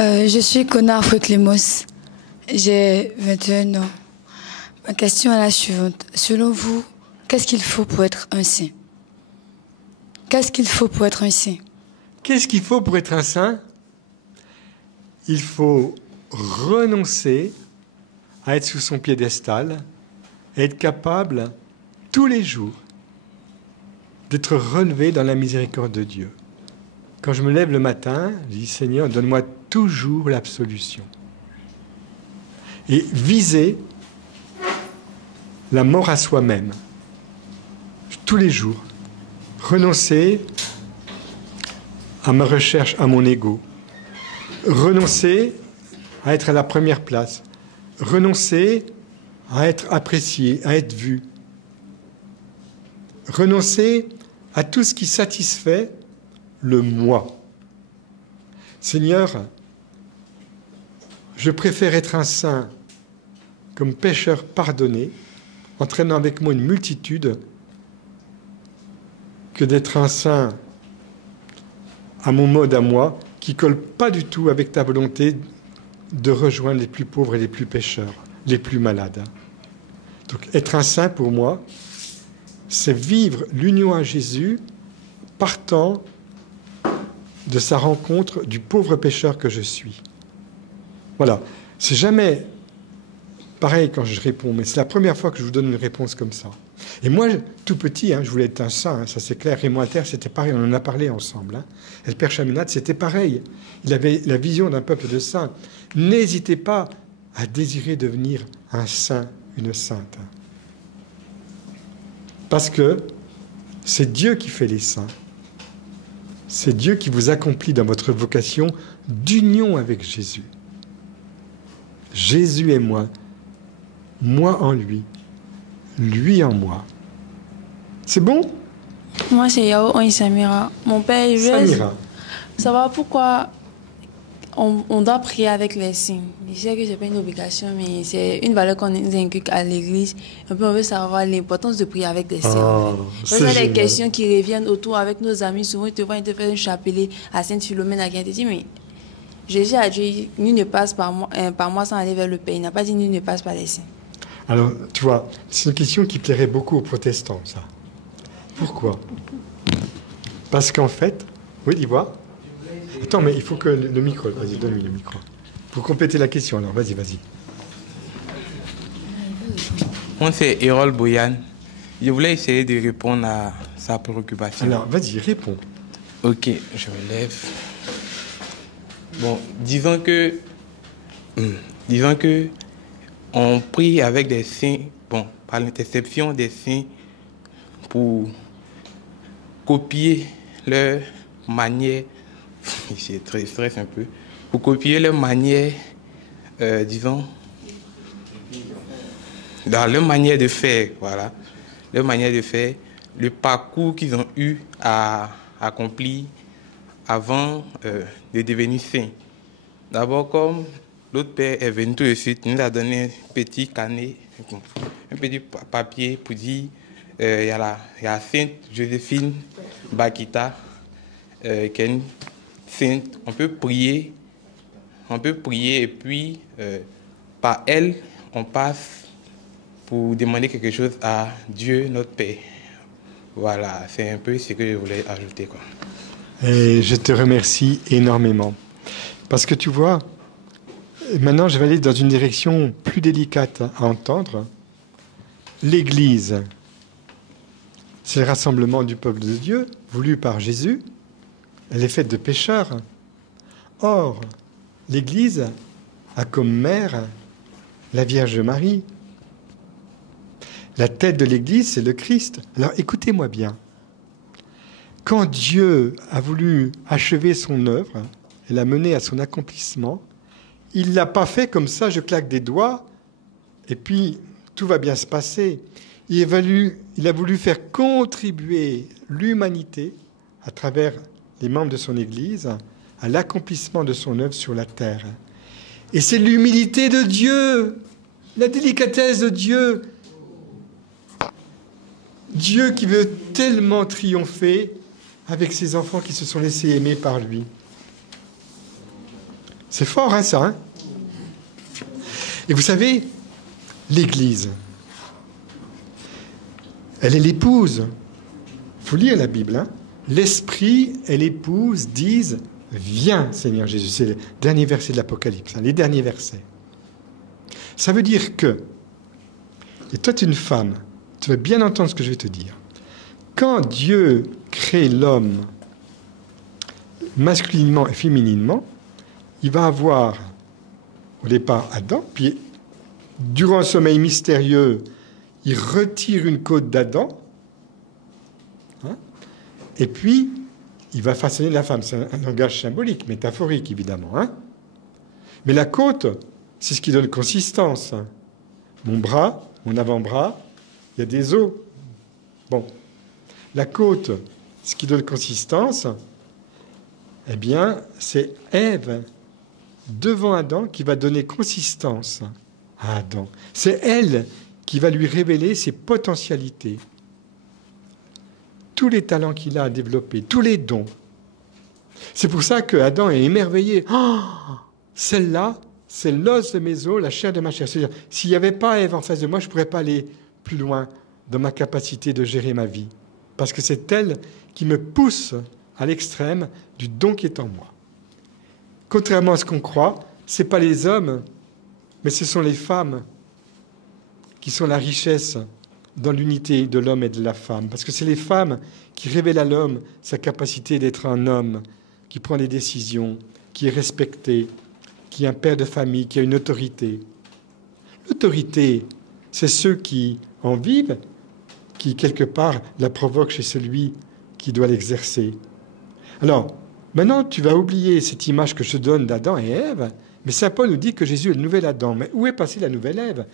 Je suis Connor Foueklemos. J'ai 21 ans. Ma question est la suivante. Selon vous, qu'est-ce qu'il faut pour être un saint? Qu'est-ce qu'il faut pour être un saint? Qu'est-ce qu'il faut pour être un saint? Il faut renoncer à être sous son piédestal et être capable, tous les jours, d'être relevé dans la miséricorde de Dieu. Quand je me lève le matin, je dis « Seigneur, donne-moi toujours l'absolution. » Et viser la mort à soi-même, tous les jours. Renoncer à ma recherche, à mon ego. Renoncer à être à la première place. Renoncer à être apprécié, à être vu. Renoncer à tout ce qui satisfait le moi. Seigneur, je préfère être un saint comme pécheur pardonné, entraînant avec moi une multitude, que d'être un saint à mon mode à moi, qui ne colle pas du tout avec ta volonté de rejoindre les plus pauvres et les plus pécheurs, les plus malades. Donc être un saint pour moi, c'est vivre l'union à Jésus partant de sa rencontre du pauvre pécheur que je suis. Voilà. C'est jamais pareil quand je réponds, mais c'est la première fois que je vous donne une réponse comme ça. Et moi, tout petit, je voulais être un saint, ça c'est clair. Raymond Alter, c'était pareil, on en a parlé ensemble. Et le père Chaminade, c'était pareil. Il avait la vision d'un peuple de saints. N'hésitez pas à désirer devenir un saint, une sainte. Parce que c'est Dieu qui fait les saints. C'est Dieu qui vous accomplit dans votre vocation d'union avec Jésus. Jésus et moi en lui, lui en moi. C'est bon? Moi, c'est Yao Onyi Samira. Mon père, je veux savoir pourquoi on doit prier avec les signes. Je sais que ce n'est pas une obligation, mais c'est une valeur qu'on nous inculque à l'église. Et puis on veut savoir l'importance de prier avec des signes. C'est des questions qui reviennent autour avec nos amis. Souvent, ils te voient, ils te font un chapelet à Sainte-Philomène, à qui te dit, mais Jésus a dit, nul ne passe par moi sans aller vers le Père. Il n'a pas dit, nul ne passe par les signes. Alors, tu vois, c'est une question qui plairait beaucoup aux protestants, ça. Pourquoi? Parce qu'en fait... Oui, dis-moi. Attends, mais il faut que le micro... Vas-y, donne-lui le micro. Pour compléter la question, alors, vas-y. Moi, c'est Hérol Boyan. Je voulais essayer de répondre à sa préoccupation. Alors, vas-y, réponds. Ok, je me lève. Bon, disons que on prie avec des saints, bon, par l'interception des saints, pour copier leur manière, c'est très stress un peu, pour copier leur manière, disons, dans leur manière de faire, voilà, leur manière de faire, le parcours qu'ils ont eu à accomplir avant de devenir saint. D'abord, comme l'autre père est venu tout de suite, il nous a donné un petit carnet, un petit papier pour dire il y a la sainte Joséphine Bakita, qui est une sainte. On peut prier et puis par elle, on passe pour demander quelque chose à Dieu, notre Père. Voilà, c'est un peu ce que je voulais ajouter, quoi. Et je te remercie énormément. Parce que tu vois, maintenant je vais aller dans une direction plus délicate à entendre. L'Église, c'est le rassemblement du peuple de Dieu, voulu par Jésus. Elle est faite de pécheurs. Or, l'Église a comme mère la Vierge Marie. La tête de l'Église, c'est le Christ. Alors écoutez-moi bien. Quand Dieu a voulu achever son œuvre et la mener à son accomplissement, il ne l'a pas fait comme ça, je claque des doigts, et puis tout va bien se passer. Il a voulu faire contribuer l'humanité, à travers les membres de son Église, à l'accomplissement de son œuvre sur la terre. Et c'est l'humilité de Dieu, la délicatesse de Dieu. Dieu qui veut tellement triompher avec ses enfants qui se sont laissés aimer par lui. C'est fort, hein, ça, hein? Et vous savez, l'Église, elle est l'épouse. Il faut lire la Bible, hein? L'Esprit et l'épouse disent « Viens, Seigneur Jésus ». C'est le dernier verset de l'Apocalypse, hein, les derniers versets. Ça veut dire que, et toi tu es une femme, tu vas bien entendre ce que je vais te dire. Quand Dieu crée l'homme masculinement et fémininement, il va avoir au départ Adam, puis durant un sommeil mystérieux, il retire une côte d'Adam, hein, et puis il va façonner la femme. C'est un langage symbolique, métaphorique évidemment. Hein. Mais la côte, c'est ce qui donne consistance. Mon bras, mon avant-bras, il y a des os. Bon, la côte, ce qui donne consistance, eh bien, c'est Ève, devant Adam, qui va donner consistance à Adam. C'est elle qui va lui révéler ses potentialités, tous les talents qu'il a à développer, tous les dons. C'est pour ça que Adam est émerveillé. Oh, celle-là, c'est l'os de mes os, la chair de ma chair. C'est-à-dire, s'il n'y avait pas Ève en face de moi, je ne pourrais pas aller plus loin dans ma capacité de gérer ma vie. Parce que c'est elle qui me pousse à l'extrême du don qui est en moi. Contrairement à ce qu'on croit, ce n'est pas les hommes, mais ce sont les femmes qui sont la richesse dans l'unité de l'homme et de la femme. Parce que c'est les femmes qui révèlent à l'homme sa capacité d'être un homme, qui prend des décisions, qui est respecté, qui est un père de famille, qui a une autorité. L'autorité, c'est ceux qui en vivent, qui quelque part la provoquent chez celui qui doit l'exercer. Alors, maintenant, tu vas oublier cette image que je te donne d'Adam et Ève, mais saint Paul nous dit que Jésus est le nouvel Adam. Mais où est passée la nouvelle Ève?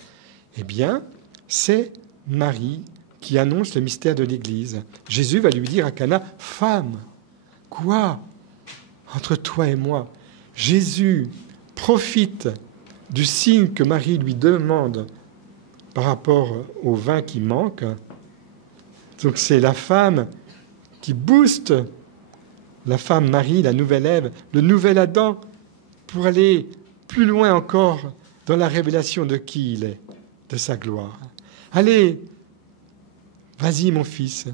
Eh bien, c'est Marie qui annonce le mystère de l'Église. Jésus va lui dire à Cana, « Femme, quoi? Entre toi et moi, Jésus profite du signe que Marie lui demande par rapport au vin qui manque. Donc c'est la femme qui booste la femme Marie, la nouvelle Ève, le nouvel Adam, pour aller plus loin encore dans la révélation de qui il est, de sa gloire. Allez, vas-y mon fils,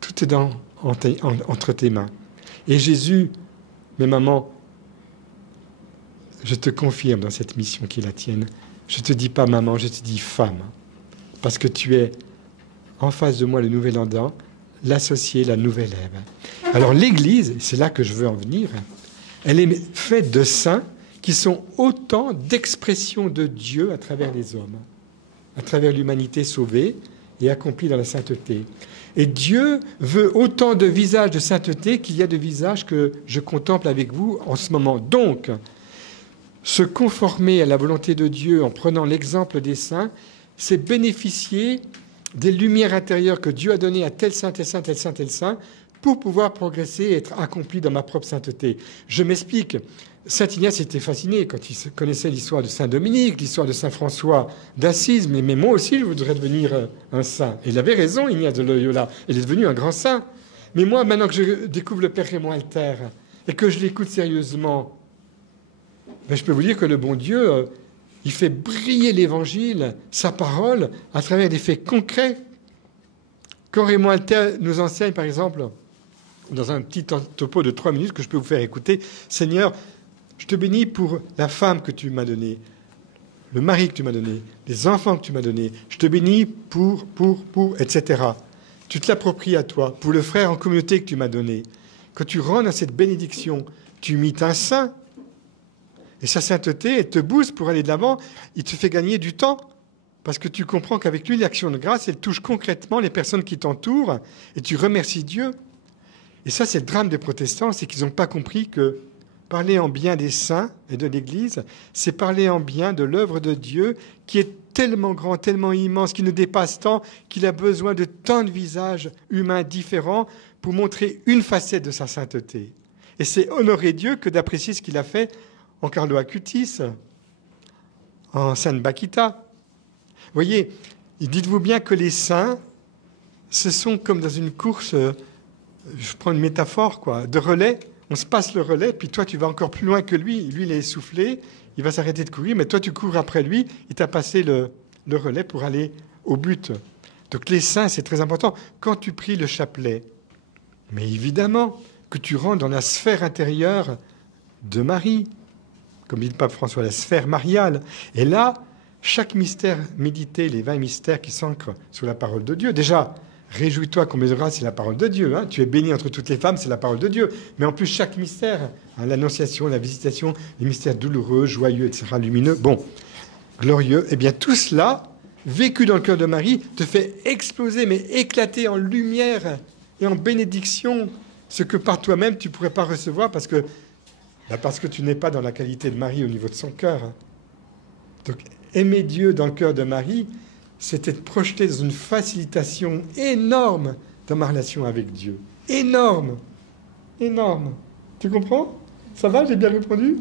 tout est entre tes mains. Et Jésus, mais maman, je te confirme dans cette mission qui est la tienne, je ne te dis pas maman, je te dis femme, parce que tu es en face de moi le nouvel Adam, l'associé, la nouvelle Ève. Alors l'Église, c'est là que je veux en venir, elle est faite de saints qui sont autant d'expressions de Dieu à travers les hommes, à travers l'humanité sauvée et accomplie dans la sainteté. Et Dieu veut autant de visages de sainteté qu'il y a de visages que je contemple avec vous en ce moment. Donc, se conformer à la volonté de Dieu en prenant l'exemple des saints, c'est bénéficier des lumières intérieures que Dieu a données à tel saint, tel saint, tel saint, tel saint, pour pouvoir progresser et être accompli dans ma propre sainteté. Je m'explique. Saint Ignace était fasciné quand il connaissait l'histoire de Saint Dominique, l'histoire de Saint François d'Assise, mais moi aussi je voudrais devenir un saint. Et il avait raison, Ignace de Loyola. Il est devenu un grand saint. Mais moi, maintenant que je découvre le Père Raymond Alter et que je l'écoute sérieusement, ben je peux vous dire que le bon Dieu, il fait briller l'Évangile, sa parole, à travers des faits concrets. Quand Raymond Alter nous enseigne, par exemple, dans un petit topo de 3 minutes que je peux vous faire écouter, « Seigneur, je te bénis pour la femme que tu m'as donnée, le mari que tu m'as donné, les enfants que tu m'as donnés. Je te bénis pour, etc. Tu te l'appropries à toi, pour le frère en communauté que tu m'as donné. Quand tu rends à cette bénédiction, tu imites un saint. Et sa sainteté, elle te booste pour aller de l'avant. Il te fait gagner du temps. Parce que tu comprends qu'avec lui, l'action de grâce, elle touche concrètement les personnes qui t'entourent. Et tu remercies Dieu. Et ça, c'est le drame des protestants, c'est qu'ils n'ont pas compris que parler en bien des saints et de l'Église, c'est parler en bien de l'œuvre de Dieu qui est tellement grand, tellement immense, qui nous dépasse tant, qu'il a besoin de tant de visages humains différents pour montrer une facette de sa sainteté. Et c'est honorer Dieu que d'apprécier ce qu'il a fait en Carlo Acutis, en Sainte Bakita. Vous voyez, dites-vous bien que les saints, ce sont comme dans une course, je prends une métaphore, de relais. on se passe le relais, puis toi, tu vas encore plus loin que lui. Lui, il est essoufflé, il va s'arrêter de courir, mais toi, tu cours après lui, il t'a passé le relais pour aller au but. Donc les saints, c'est très important. Quand tu pries le chapelet, mais évidemment que tu rentres dans la sphère intérieure de Marie, comme dit le pape François, la sphère mariale. Et là, chaque mystère médité, les 20 mystères qui s'ancrent sur la parole de Dieu, déjà, réjouis-toi combien de grâce, c'est la parole de Dieu. Hein. Tu es béni entre toutes les femmes, c'est la parole de Dieu. Mais en plus, chaque mystère, hein, l'annonciation, la visitation, les mystères douloureux, joyeux, etc., lumineux, bon, glorieux, eh bien tout cela, vécu dans le cœur de Marie, te fait exploser, mais éclater en lumière et en bénédiction, ce que par toi-même tu ne pourrais pas recevoir parce que tu n'es pas dans la qualité de Marie au niveau de son cœur. Hein. Donc, aimer Dieu dans le cœur de Marie, c'était de projeter dans une facilitation énorme dans ma relation avec Dieu. Énorme. Énorme. Tu comprends? Ça va, j'ai bien répondu?